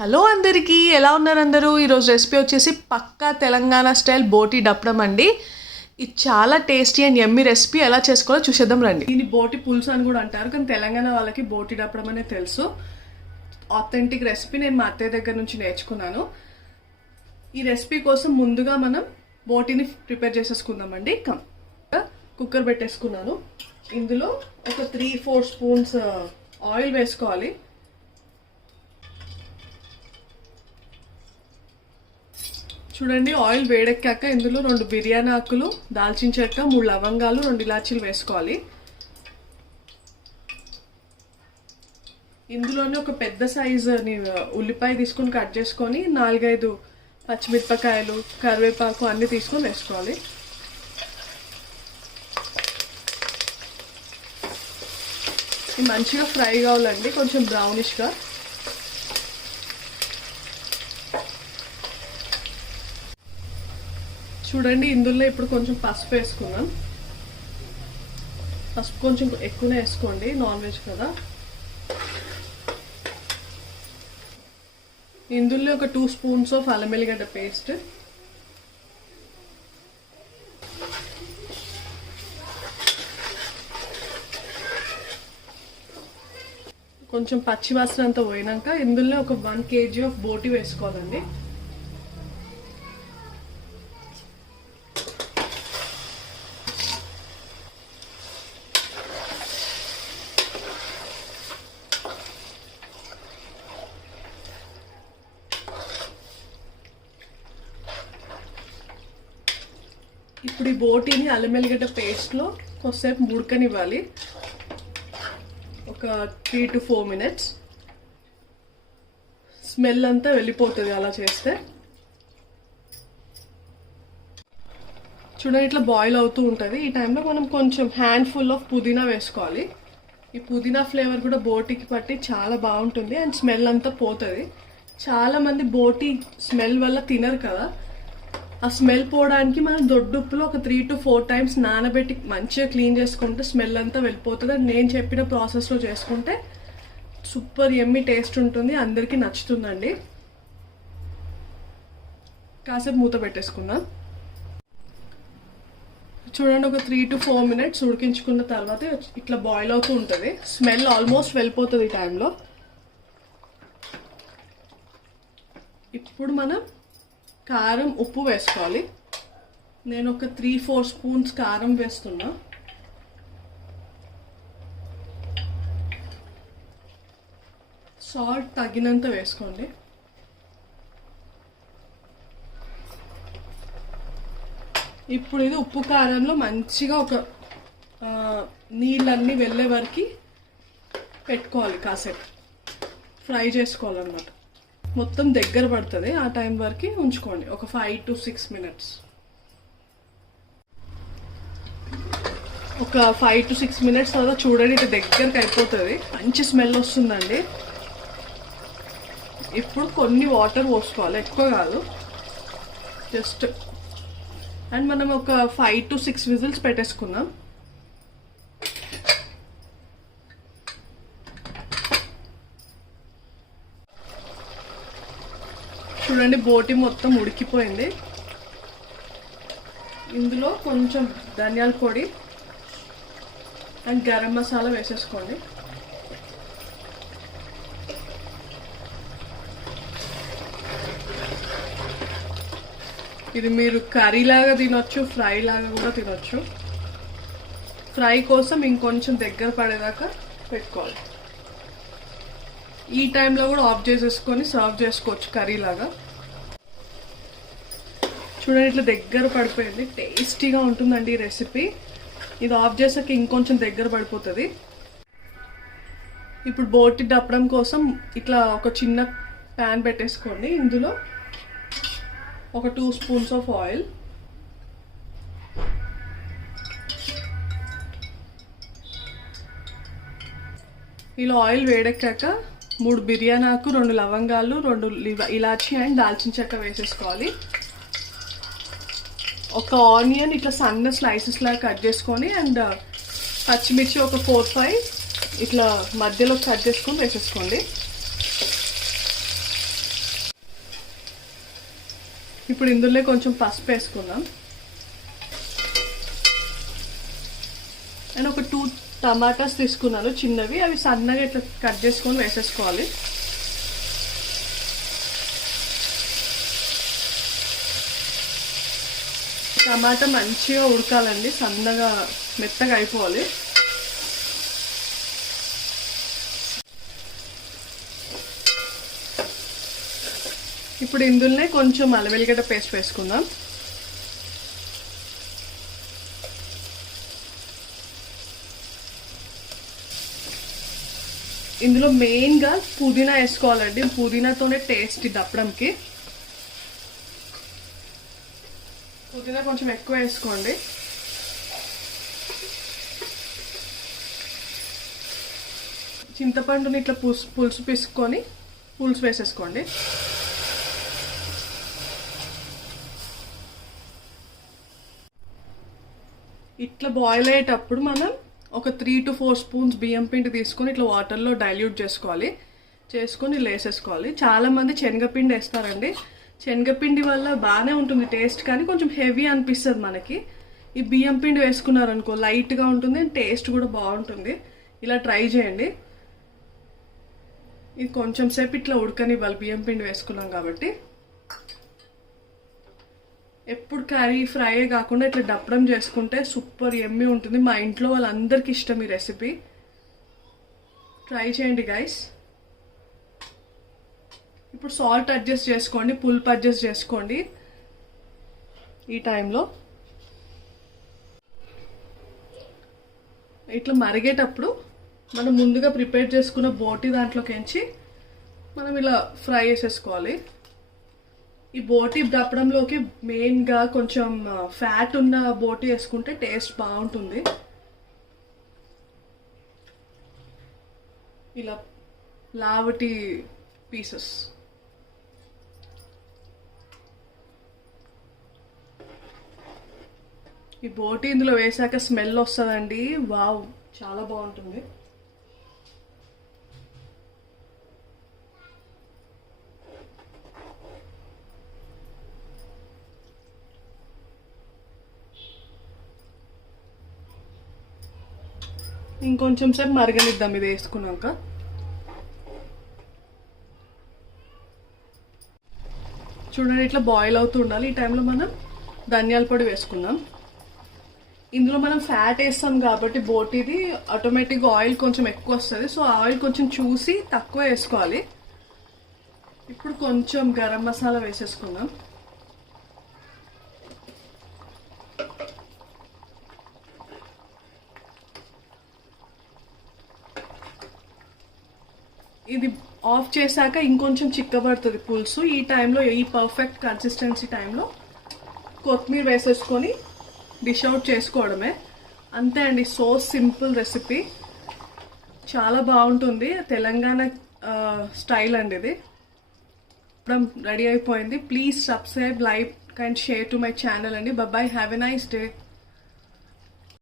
Hello అందరికీ, ఎలా ఉన్నారు అందరూ? ఈరోజు రెసిపీ వచ్చేసి పక్కా తెలంగాణ స్టైల్ బోటి డప్పడం అండి. ఇది చాలా టేస్టీ అండ్ యమ్మీ రెసిపీ. ఎలా చేసుకోవాలో చూసేద్దాం రండి. దీన్ని బోటి పులుసు అని కూడా అంటారు, కానీ తెలంగాణ వాళ్ళకి బోటి డప్పడం అనే తెలుసు. ఆథెంటిక్ రెసిపీ నేను మా అత్తయ్య దగ్గర నుంచి నేర్చుకున్నాను. ఈ రెసిపీ కోసం ముందుగా మనం బోటిని ప్రిపేర్ చేసేసుకుందామండి. కుక్కర్ పెట్టేసుకున్నాను. ఇందులో ఒక 3-4 స్పూన్స్ ఆయిల్ వేసుకోవాలి. చూడండి, ఆయిల్ వేడెక్కాక ఇందులో 2 బిర్యానీ ఆకులు, దాల్చిన చెక్క, 3 లవంగాలు, 2 ఇలాచీలు వేసుకోవాలి. ఇందులోనే ఒక పెద్ద సైజు ఉల్లిపాయ తీసుకుని కట్ చేసుకొని 4-5 పచ్చిమిరపకాయలు, కరివేపాకు అన్ని తీసుకొని వేసుకోవాలి. ఇది మంచిగా ఫ్రై కావాలండి, కొంచెం బ్రౌనిష్గా. చూడండి, ఇందులో ఇప్పుడు కొంచెం పసుపు వేసుకున్నాం. పసుపు కొంచెం ఎక్కువనే వేసుకోండి, నాన్ వెజ్ కదా. ఇందులో ఒక 2 స్పూన్స్ ఆఫ్ అల్లం వెల్లిగడ్డ పేస్ట్, కొంచెం పచ్చి వాసన అంతా పోయినాక ఇందులో ఒక 1 kg ఆఫ్ బోటి వేసుకోవాలండి. ఇప్పుడు ఈ బోటీని అల్లం వెల్లిగడ్డ పేస్ట్లో కొద్దిసేపు ఉడకనివ్వాలి, ఒక 3 to 4 minutes. స్మెల్ అంతా వెళ్ళిపోతుంది అలా చేస్తే. చూడండి, ఇట్లా బాయిల్ అవుతూ ఉంటుంది. ఈ టైంలో మనం కొంచెం హ్యాండ్ఫుల్ ఆఫ్ పుదీనా వేసుకోవాలి. ఈ పుదీనా ఫ్లేవర్ కూడా బోటీకి పట్టి చాలా బాగుంటుంది అండ్ స్మెల్ అంతా పోతుంది. చాలా మంది బోటీ స్మెల్ వల్ల తినరు కదా. ఆ స్మెల్ పోవడానికి మనం దొడ్డుప్పులో ఒక 3 to 4 times నానబెట్టి మంచిగా క్లీన్ చేసుకుంటే స్మెల్ అంతా వెళ్ళిపోతుంది. నేను చెప్పిన ప్రాసెస్లో చేసుకుంటే సూపర్ యమ్మీ టేస్ట్ ఉంటుంది, అందరికీ నచ్చుతుందండి. కాసేపు మూత పెట్టేసుకుందాం. చూడండి, ఒక 3 to 4 minutes ఉడికించుకున్న తర్వాత ఇట్లా బాయిల్ అవుతూ ఉంటుంది. స్మెల్ ఆల్మోస్ట్ వెళ్ళిపోతుంది ఈ టైంలో. ఇప్పుడు మనం కారం, ఉప్పు వేసుకోవాలి. నేను ఒక 3-4 స్పూన్స్ కారం వేస్తున్నా. సాల్ట్ తగినంత వేసుకోండి. ఇప్పుడు ఇది ఉప్పు కారంలో మంచిగా ఒక నీళ్ళన్నీ వెళ్ళే వరకు పెట్టుకోవాలి. కాసేపు ఫ్రై చేసుకోవాలన్నమాట. మొత్తం దగ్గర పడుతుంది. ఆ టైం వరకు ఉంచుకోండి, ఒక 5 to 6 minutes. ఒక 5 to 6 minutes తర్వాత చూడండి, ఇటు దగ్గరకు అయిపోతుంది. మంచి స్మెల్ వస్తుందండి. ఇప్పుడు కొన్ని వాటర్ పోసుకోవాలి, ఎక్కువ కాదు, జస్ట్. అండ్ మనం ఒక 5 to 6 విజిల్స్ పెట్టేసుకుందాం. చూడండి, బోటి మొత్తం ఉడికిపోయింది. ఇందులో కొంచెం ధనియాల పొడి అండ్ గరం మసాలా వేసేసుకోండి. ఇది మీరు కర్రీ లాగా తినొచ్చు, ఫ్రై లాగా కూడా తినొచ్చు. ఫ్రై కోసం ఇంకొంచెం దగ్గర పడేదాకా పెట్టుకోవాలి. ఈ టైంలో కూడా ఆఫ్ చేసేసుకొని సర్వ్ చేసుకోవచ్చు కర్రీ లాగా. చూడండి, ఇట్లా దగ్గర పడిపోయింది. టేస్టీగా ఉంటుందండి ఈ రెసిపీ. ఇది ఆఫ్ చేసాక ఇంకొంచెం దగ్గర పడిపోతుంది. ఇప్పుడు బోటి డప్పడం కోసం ఇట్లా ఒక చిన్న ప్యాన్ పెట్టేసుకోండి. ఇందులో ఒక 2 స్పూన్స్ ఆఫ్ ఆయిల్, ఇలా ఆయిల్ వేడెక్కాక 3 బిర్యానీ ఆకు, 2 లవంగాలు, 2 ఇలాచీ అండ్ దాల్చిన చెక్క వేసేసుకోవాలి. ఒక ఆనియన్ ఇట్లా సన్న స్లైసెస్ లాగా కట్ చేసుకొని అండ్ పచ్చిమిర్చి ఒక 4-5 ఇట్లా మధ్యలో కట్ చేసుకొని వేసేసుకోండి. ఇప్పుడు ఇందులో కొంచెం పసుపు వేసుకుందాం. నేను ఒక 2 టమాటాస్ తీసుకున్నాను చిన్నవి, అవి సన్నగా ఇట్లా కట్ చేసుకొని వేసేసుకోవాలి. టమాటా మంచిగా ఉడకాలండి, సన్నగా మెత్తగా అయిపోవాలి. ఇప్పుడు ఇందులోనే కొంచెం అల్లం వెల్లిగడ్డ పేస్ట్ వేసుకుందాం. ఇందులో మెయిన్గా పుదీనా వేసుకోవాలండి, పుదీనాతోనే టేస్ట్ దప్పడంకి. పుదీనా కొంచెం ఎక్కువ వేసుకోండి. చింతపండుని ఇట్లా పులుసు పిసుకొని పులుసు వేసేసుకోండి. ఇట్లా బాయిల్ అయ్యేటప్పుడు మనం ఒక 3 to 4 స్పూన్స్ బియ్యం పిండి తీసుకొని ఇట్లా వాటర్లో డైల్యూట్ చేసుకొని ఇలా వేసేసుకోవాలి. చాలామంది శనగపిండి వేస్తారండి. శనగపిండి వల్ల బాగానే ఉంటుంది టేస్ట్, కానీ కొంచెం హెవీ అనిపిస్తుంది మనకి. ఈ బియ్యం పిండి వేసుకున్నారనుకో లైట్గా ఉంటుంది, టేస్ట్ కూడా బాగుంటుంది. ఇలా ట్రై చేయండి. ఇది కొంచెం సేపు ఇట్లా ఉడకనివ్వాలి, బియ్యం పిండి వేసుకున్నాం కాబట్టి. ఎప్పుడు కర్రీ ఫ్రై కాకుండా ఇట్లా దప్పడం చేసుకుంటే సూపర్ యమ్మీ ఉంటుంది. మా ఇంట్లో వాళ్ళందరికీ ఇష్టం ఈ రెసిపీ. ట్రై చేయండి గైస్. ఇప్పుడు సాల్ట్ అడ్జస్ట్ చేసుకోండి, పులుపు అడ్జస్ట్ చేసుకోండి ఈ టైంలో. ఇట్లా మరిగేటప్పుడు మనం ముందుగా ప్రిపేర్ చేసుకున్న బోటి దాంట్లోకించి మనం ఇలా ఫ్రై చేసేసుకోవాలి. ఈ బోటి దప్పడంలోకి మెయిన్గా కొంచెం ఫ్యాట్ ఉన్న బోటి వేసుకుంటే టేస్ట్ బాగుంటుంది. ఇలా లావటి పీసెస్. ఈ బోటి ఇందులో వేసాక స్మెల్ వస్తుందండి, వావ్ చాలా బాగుంటుంది. ఇంకొంచెం సేపు మరగనిద్దాం ఇది వేసుకున్నాక. చూడండి ఇట్లా బాయిల్ అవుతూ ఉండాలి. ఈ టైంలో మనం ధనియాల పొడి వేసుకుందాం. ఇందులో మనం ఫ్యాట్ వేస్తాం కాబట్టి బోటిది ఆటోమేటిక్గా ఆయిల్ కొంచెం ఎక్కువ వస్తుంది. సో ఆయిల్ కొంచెం చూసి తక్కువ వేసుకోవాలి. ఇప్పుడు కొంచెం గరం మసాలా వేసేసుకుందాం. ఇది ఆఫ్ చేశాక ఇంకొంచెం చిక్కబడుతుంది పులుసు. ఈ టైంలో, ఈ పర్ఫెక్ట్ కన్సిస్టెన్సీ టైంలో కొత్తిమీర వేసేసుకొని డిష్ అవుట్ చేసుకోవడమే. అంతే అండి, సో సింపుల్ రెసిపీ, చాలా బాగుంటుంది. తెలంగాణ స్టైల్ అండి ఇది. ఇప్పుడు రెడీ అయిపోయింది. Please subscribe, like and share to my channel అండి. Bye, have a nice day.